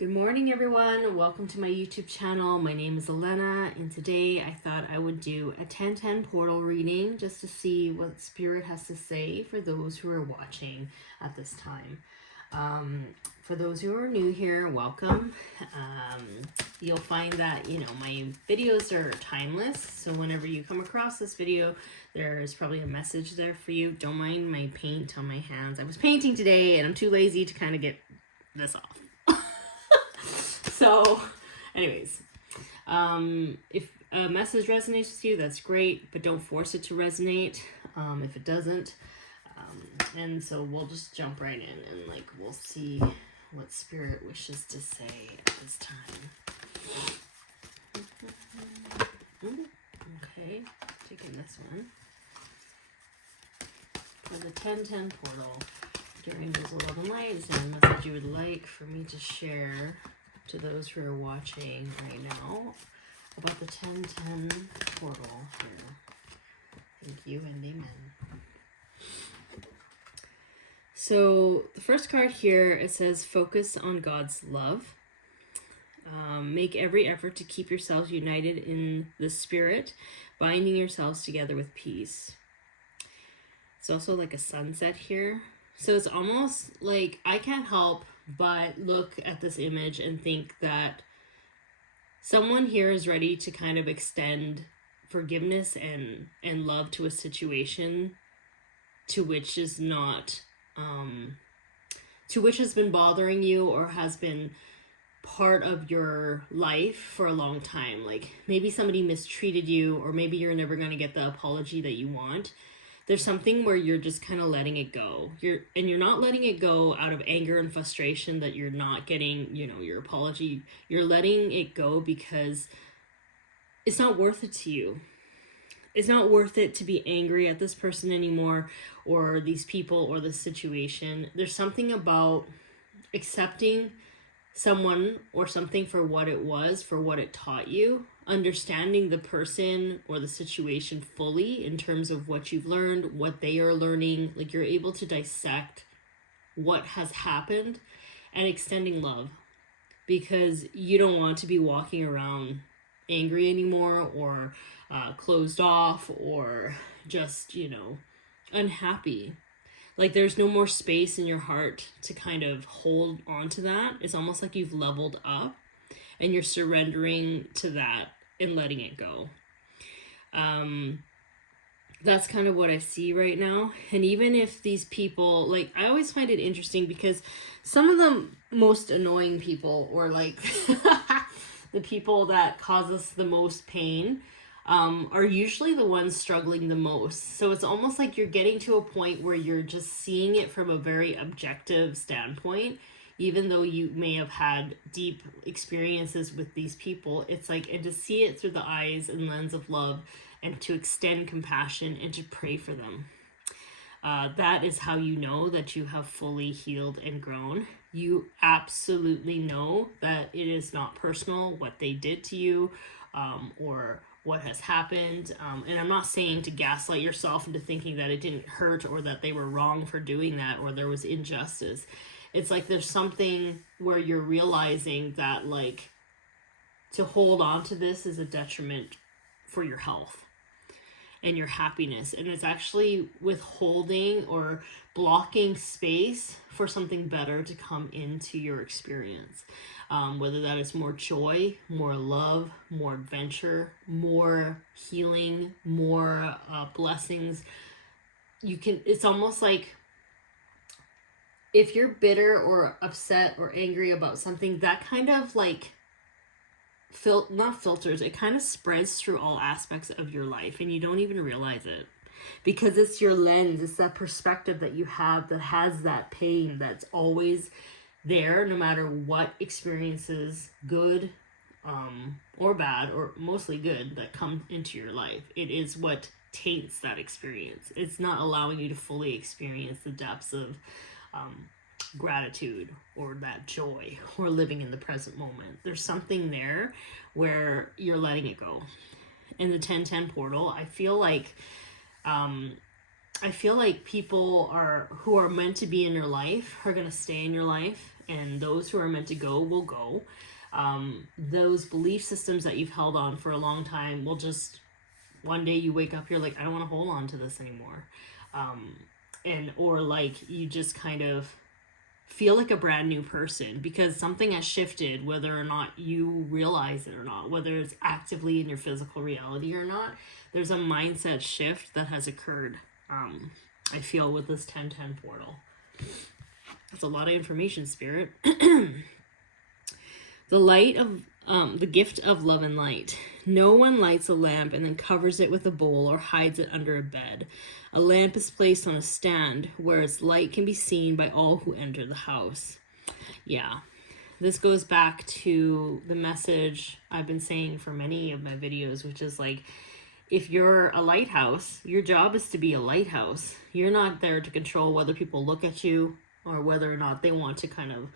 Good morning, everyone. Welcome to my YouTube channel. My name is Ellena, and today I thought I would do a 10/10 portal reading just to see what Spirit has to say for those who are watching at this time. For those who are new here, welcome. You'll find that, my videos are timeless, so whenever you come across this video, there's probably a message there for you. Don't mind my paint on my hands. I was painting today, and I'm too lazy to kind of get this off. So, anyways, if a message resonates with you, that's great, but don't force it to resonate if it doesn't. And so we'll just jump right in and we'll see what Spirit wishes to say at this time. Okay, taking this one. For the 10/10 portal, during those 11 lights, and the message you would like for me to share to those who are watching right now about the 10/10 portal here. Thank you and amen. So the first card here, it says focus on God's love. Make every effort to keep yourselves united in the Spirit, binding yourselves together with peace. It's also like a sunset here. So it's almost like I can't help but look at this image and think that someone here is ready to kind of extend forgiveness and love to a situation to which is not, to which has been bothering you or has been part of your life for a long time. Like maybe somebody mistreated you, or maybe you're never going to get the apology that you want. There's something where you're just kind of letting it go. You're not letting it go out of anger and frustration that you're not getting, your apology. You're letting it go because it's not worth it to you. It's not worth it to be angry at this person anymore, or these people, or this situation. There's something about accepting someone or something for what it was, for what it taught you, understanding the person or the situation fully in terms of what you've learned, what they are learning. Like you're able to dissect what has happened and extending love, because you don't want to be walking around angry anymore, or closed off, or just, unhappy. Like there's no more space in your heart to kind of hold on to that. It's almost like you've leveled up and you're surrendering to that and letting it go. That's kind of what I see right now. And even if these people, I always find it interesting because some of the most annoying people, or the people that cause us the most pain, are usually the ones struggling the most. So it's almost like you're getting to a point where you're just seeing it from a very objective standpoint. Even though you may have had deep experiences with these people, it's like, and to see it through the eyes and lens of love, and to extend compassion and to pray for them. That is how you know that you have fully healed and grown. You absolutely know that it is not personal what they did to you, or what has happened. And I'm not saying to gaslight yourself into thinking that it didn't hurt, or that they were wrong for doing that, or there was injustice. It's like there's something where you're realizing that to hold on to this is a detriment for your health and your happiness. And it's actually withholding or blocking space for something better to come into your experience. Whether that is more joy, more love, more adventure, more healing, more blessings. It's almost like if you're bitter or upset or angry about something, that kind of not filters, it kind of spreads through all aspects of your life, and you don't even realize it, because it's your lens, it's that perspective that you have that has that pain that's always there, no matter what experiences, good or bad, or mostly good, that come into your life. It is what taints that experience. It's not allowing you to fully experience the depths of gratitude, or that joy, or living in the present moment. There's something there where you're letting it go. In the 10/10 portal, I feel like I feel like people who are meant to be in your life are going to stay in your life, and those who are meant to go will go. Those belief systems that you've held on for a long time will just, one day you wake up, you're like, I don't want to hold on to this anymore. Or like you just kind of feel like a brand new person because something has shifted, whether or not you realize it or not, whether it's actively in your physical reality or not. There's a mindset shift that has occurred. I feel with this 1010 portal. That's a lot of information, Spirit. The gift of love and light. No one lights a lamp and then covers it with a bowl or hides it under a bed. A lamp is placed on a stand where its light can be seen by all who enter the house. Yeah, this goes back to the message I've been saying for many of my videos, which is like, if you're a lighthouse, your job is to be a lighthouse. You're not there to control whether people look at you or whether or not they want to kind of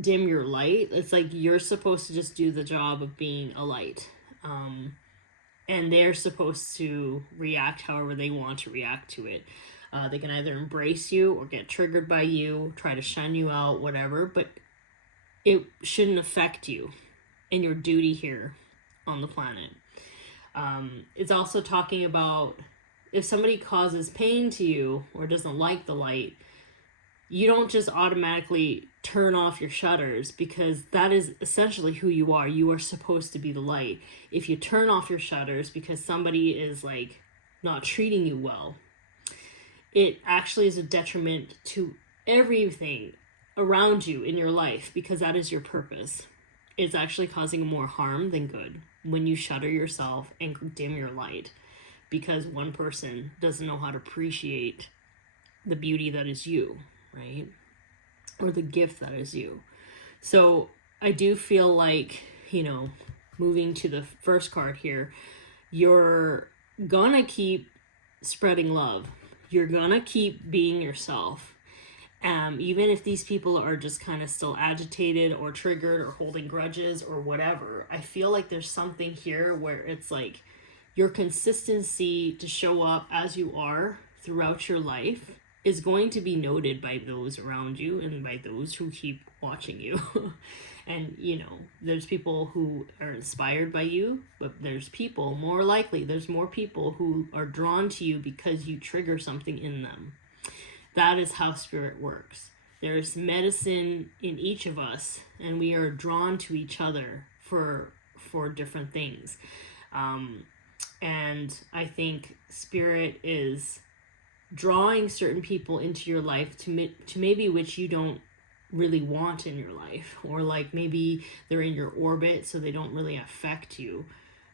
dim your light. It's like you're supposed to just do the job of being a light. And they're supposed to react however they want to react to it. They can either embrace you or get triggered by you, try to shun you out, whatever, but it shouldn't affect you and your duty here on the planet. It's also talking about if somebody causes pain to you or doesn't like the light, you don't just automatically turn off your shutters, because that is essentially who you are. You are supposed to be the light. If you turn off your shutters because somebody is like not treating you well, it actually is a detriment to everything around you in your life, because that is your purpose. It's actually causing more harm than good when you shutter yourself and dim your light because one person doesn't know how to appreciate the beauty that is you, right? Or the gift that is you. So I do feel like, moving to the first card here, you're gonna keep spreading love. You're gonna keep being yourself. Even if these people are just kind of still agitated or triggered or holding grudges or whatever, I feel like there's something here where it's like your consistency to show up as you are throughout your life is going to be noted by those around you and by those who keep watching you. And, there's people who are inspired by you, but there's people, more likely, there's more people who are drawn to you because you trigger something in them. That is how spirit works. There's medicine in each of us, and we are drawn to each other for different things. And I think spirit is drawing certain people into your life to maybe which you don't really want in your life, or like maybe they're in your orbit so they don't really affect you,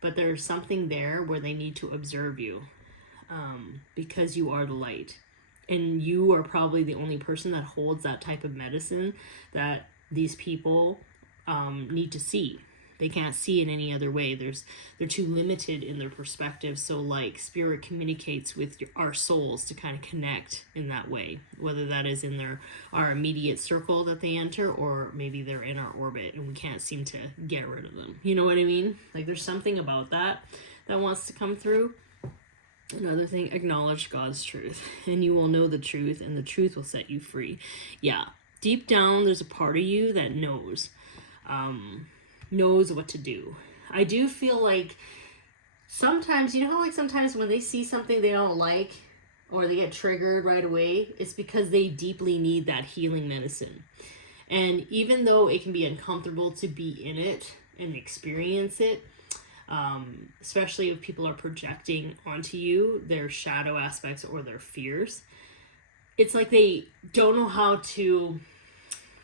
but there's something there where they need to observe you, because you are the light, and you are probably the only person that holds that type of medicine that these people need to see. They can't see in any other way. They're too limited in their perspective. So like spirit communicates with our souls to kind of connect in that way, whether that is in our immediate circle that they enter, or maybe they're in our orbit and we can't seem to get rid of them. You know what I mean? Like there's something about that wants to come through. Another thing, acknowledge God's truth, and you will know the truth, and the truth will set you free. Yeah, deep down, there's a part of you that knows what to do. I do feel like sometimes, how like sometimes when they see something they don't like or they get triggered right away, it's because they deeply need that healing medicine. And even though it can be uncomfortable to be in it and experience it, especially if people are projecting onto you their shadow aspects or their fears, it's like they don't know how to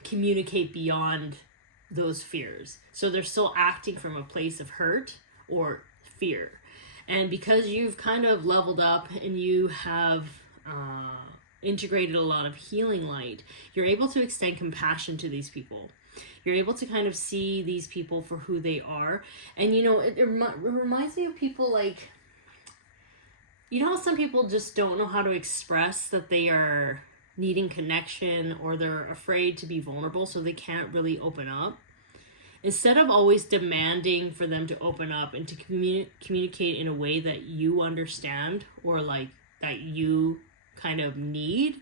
communicate beyond those fears. So they're still acting from a place of hurt or fear. And because you've kind of leveled up and you have integrated a lot of healing light, you're able to extend compassion to these people. You're able to kind of see these people for who they are. And, it reminds me of people like, how some people just don't know how to express that they are needing connection, or they're afraid to be vulnerable, so they can't really open up. Instead of always demanding for them to open up and to communicate in a way that you understand, or like that you kind of need.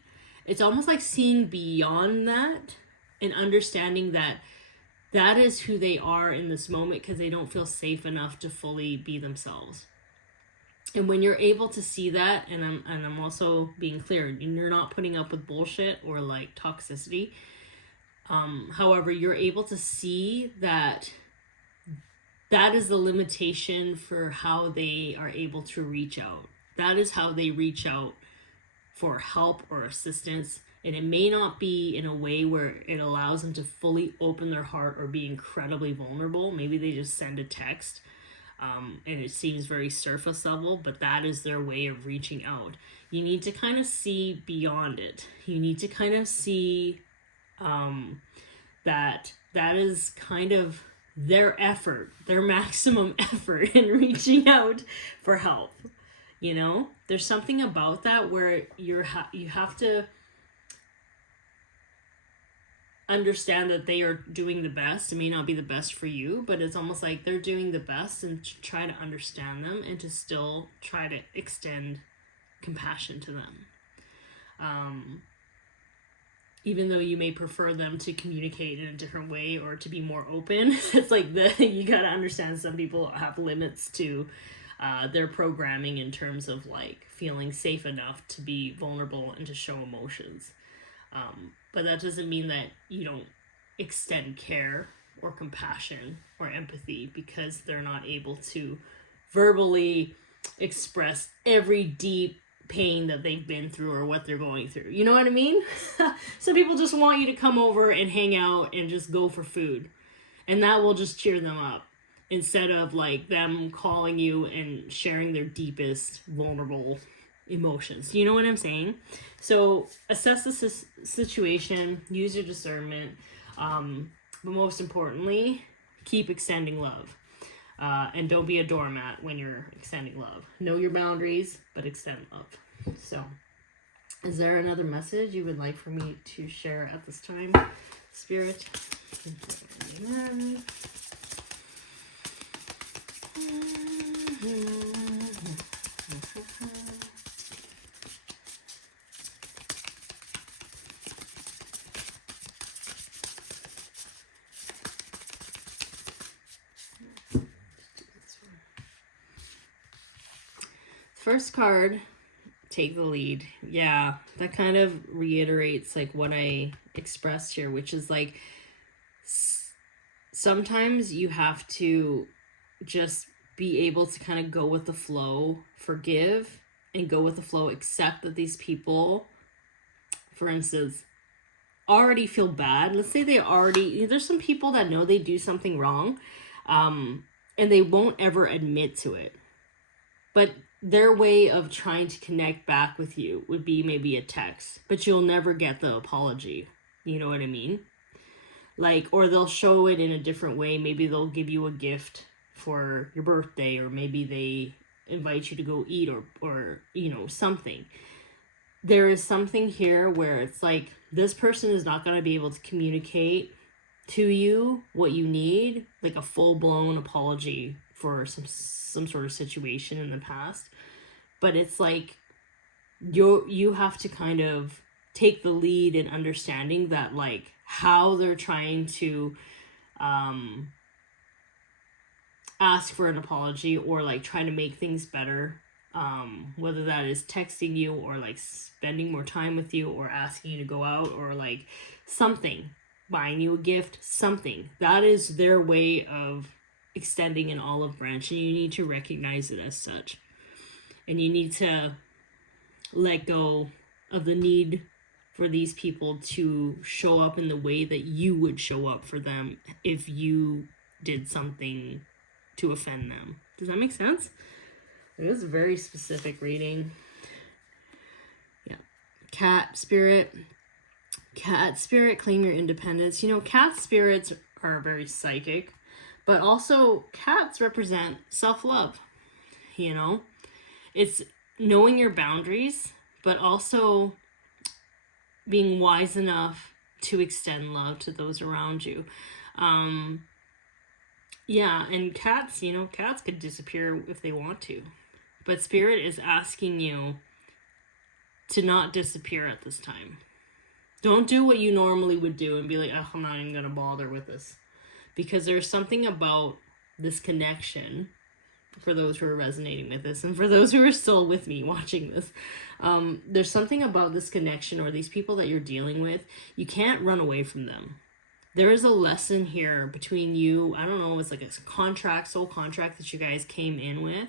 It's almost like seeing beyond that and understanding that that is who they are in this moment because they don't feel safe enough to fully be themselves. And when you're able to see that, and I'm also being clear, you're not putting up with bullshit or like toxicity. However, you're able to see that that is the limitation for how they are able to reach out. That is how they reach out for help or assistance. And it may not be in a way where it allows them to fully open their heart or be incredibly vulnerable. Maybe they just send a text. And it seems very surface level, but that is their way of reaching out. You need to kind of see beyond it. You need to kind of see that is kind of their effort, their maximum effort in reaching out for help. You know, there's something about that where you have to understand that they are doing the best. It may not be the best for you, but it's almost like they're doing the best, and try to understand them and to still try to extend compassion to them. Even though you may prefer them to communicate in a different way or to be more open, it's like you gotta understand some people have limits to their programming in terms of like feeling safe enough to be vulnerable and to show emotions. But that doesn't mean that you don't extend care or compassion or empathy because they're not able to verbally express every deep pain that they've been through or what they're going through. You know what I mean? Some people just want you to come over and hang out and just go for food. And that will just cheer them up instead of like them calling you and sharing their deepest vulnerable emotions. You know what I'm saying? So assess the situation, use your discernment, but most importantly, keep extending love. And don't be a doormat when you're extending love. Know your boundaries, but extend love. So, is there another message you would like for me to share at this time, Spirit? Amen. First card, take the lead. Yeah, that kind of reiterates like what I expressed here, which is like sometimes you have to just be able to kind of go with the flow, forgive and go with the flow, accept that these people, for instance, already feel bad. Let's say there's some people that know they do something wrong, and they won't ever admit to it. But their way of trying to connect back with you would be maybe a text, but you'll never get the apology. You know what I mean? Like, or they'll show it in a different way. Maybe they'll give you a gift for your birthday, or maybe they invite you to go eat or you know, something. There is something here where it's like this person is not going to be able to communicate to you what you need, like a full-blown apology for some sort of situation in the past. But it's like you have to kind of take the lead in understanding that like how they're trying to ask for an apology or like trying to make things better, whether that is texting you or like spending more time with you or asking you to go out or like something, buying you a gift, something. That is their way of extending an olive branch, and you need to recognize it as such. And you need to let go of the need for these people to show up in the way that you would show up for them if you did something to offend them. Does that make sense? It is a very specific reading. Yeah. Cat spirit, claim your independence. You know, cat spirits are very psychic, but also cats represent self-love. You know, it's knowing your boundaries, but also being wise enough to extend love to those around you. Yeah, and cats, you know, cats could disappear if they want to. But Spirit is asking you to not disappear at this time. Don't do what you normally would do and be like, oh, I'm not even going to bother with this. Because there's something about this connection, for those who are resonating with this, and for those who are still with me watching this, there's something about this connection or these people that you're dealing with. You can't run away from them. There is a lesson here between you. I don't know, it's like a soul contract that you guys came in with.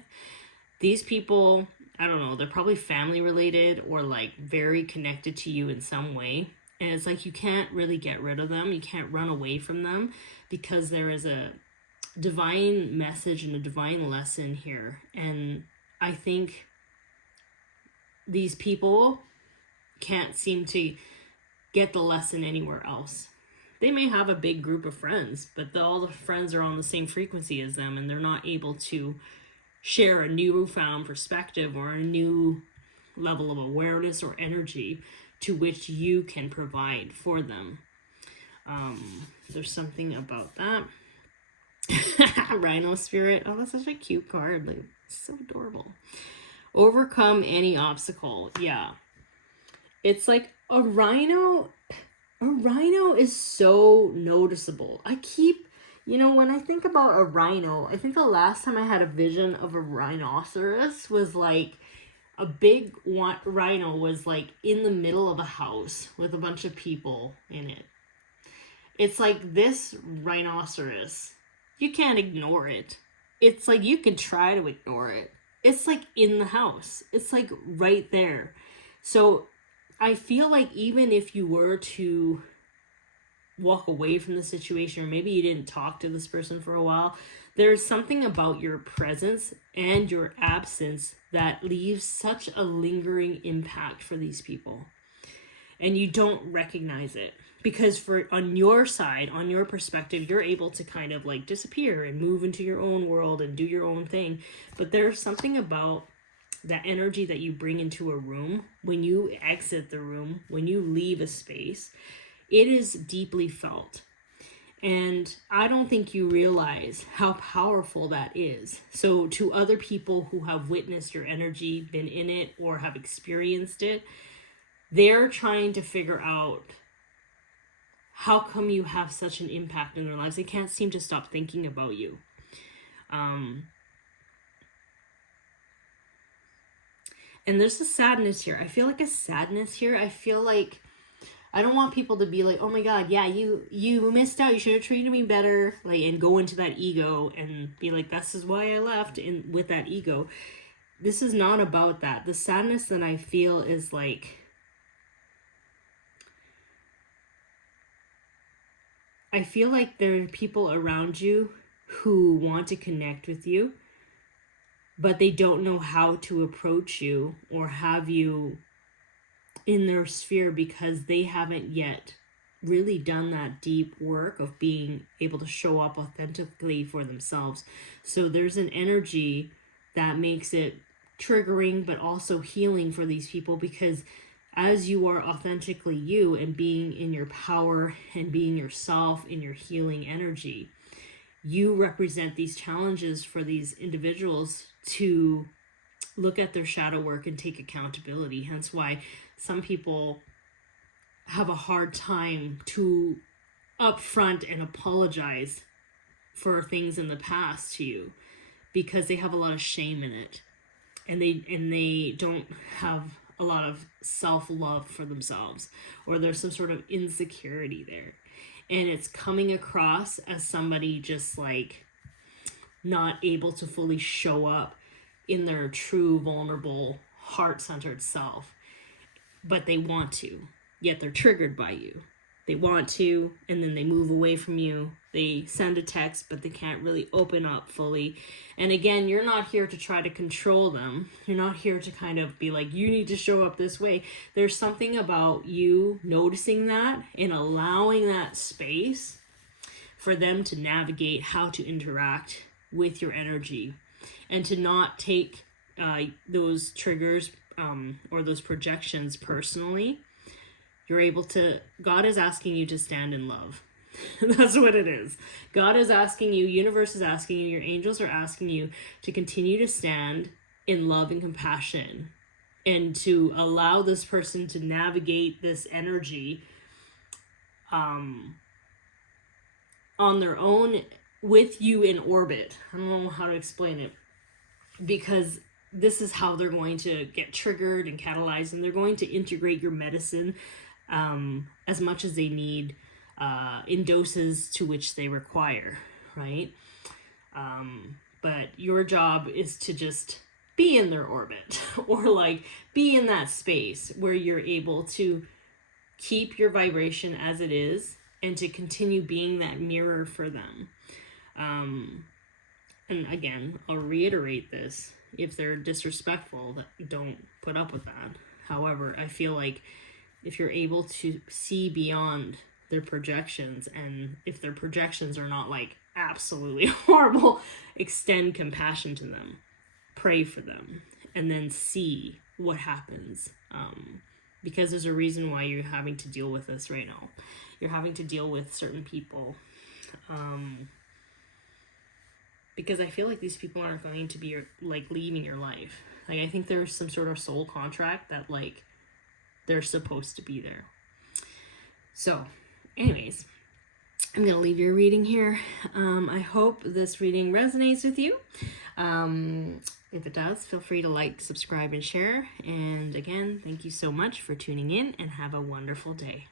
These people, I don't know, they're probably family related or like very connected to you in some way. And it's like you can't really get rid of them. You can't run away from them because there is a divine message and a divine lesson here. And I think these people can't seem to get the lesson anywhere else. They may have a big group of friends, but all the friends are on the same frequency as them, and they're not able to share a newfound perspective or a new level of awareness or energy to which you can provide for them. There's something about that. Rhino spirit. Oh, that's such a cute card. Like, so adorable. Overcome any obstacle. Yeah. It's like a rhino is so noticeable. When I think about a rhino, I think the last time I had a vision of a rhinoceros was like a big rhino was like in the middle of a house with a bunch of people in it. It's like this rhinoceros, you can't ignore it. It's like you can try to ignore it. It's like in the house. It's like right there. So I feel like even if you were to walk away from the situation, or maybe you didn't talk to this person for a while, there's something about your presence and your absence that leaves such a lingering impact for these people. And you don't recognize it. Because on your side, on your perspective, you're able to kind of like disappear and move into your own world and do your own thing. But there's something about that energy that you bring into a room, when you exit the room, when you leave a space, it is deeply felt. And I don't think you realize how powerful that is. So to other people who have witnessed your energy, been in it, or have experienced it, they're trying to figure out how come you have such an impact in their lives. They can't seem to stop thinking about you. And there's a sadness here. I feel like a sadness here. I feel like I don't want people to be like, oh my God, yeah, you missed out. You should have treated me better. Like, and go into that ego and be like, this is why I left with that ego. This is not about that. The sadness that I feel is like, I feel like there are people around you who want to connect with you, but they don't know how to approach you or have you in their sphere because they haven't yet really done that deep work of being able to show up authentically for themselves. So there's an energy that makes it triggering but also healing for these people, because as you are authentically you and being in your power and being yourself in your healing energy, you represent these challenges for these individuals to look at their shadow work and take accountability. Hence why some people have a hard time to upfront and apologize for things in the past to you, because they have a lot of shame in it, and they don't have a lot of self-love for themselves, or there's some sort of insecurity there, and it's coming across as somebody just like not able to fully show up in their true, vulnerable, heart-centered self. But they want to, yet they're triggered by you. They want to, and then they move away from you. They send a text, but they can't really open up fully. And again, you're not here to try to control them. You're not here to kind of be like, you need to show up this way. There's something about you noticing that and allowing that space for them to navigate how to interact with your energy, and to not take those triggers or those projections personally. You're able to, God is asking you to stand in love. That's what it is. God is asking you, universe is asking you, your angels are asking you to continue to stand in love and compassion and to allow this person to navigate this energy on their own with you in orbit. I don't know how to explain it, because this is how they're going to get triggered and catalyzed, and they're going to integrate your medicine as much as they need in doses to which they require, right? But your job is to just be in their orbit, or like be in that space where you're able to keep your vibration as it is and to continue being that mirror for them. And again, I'll reiterate this: if they're disrespectful, don't put up with that. However, I feel like if you're able to see beyond their projections, and if their projections are not like absolutely horrible, extend compassion to them, pray for them, and then see what happens. Because there's a reason why you're having to deal with this right now. You're having to deal with certain people. Because I feel like these people aren't going to be like leaving your life. Like, I think there's some sort of soul contract that like they're supposed to be there. So anyways, I'm going to leave your reading here. I hope this reading resonates with you. If it does, feel free to like, subscribe, and share. And again, thank you so much for tuning in, and have a wonderful day.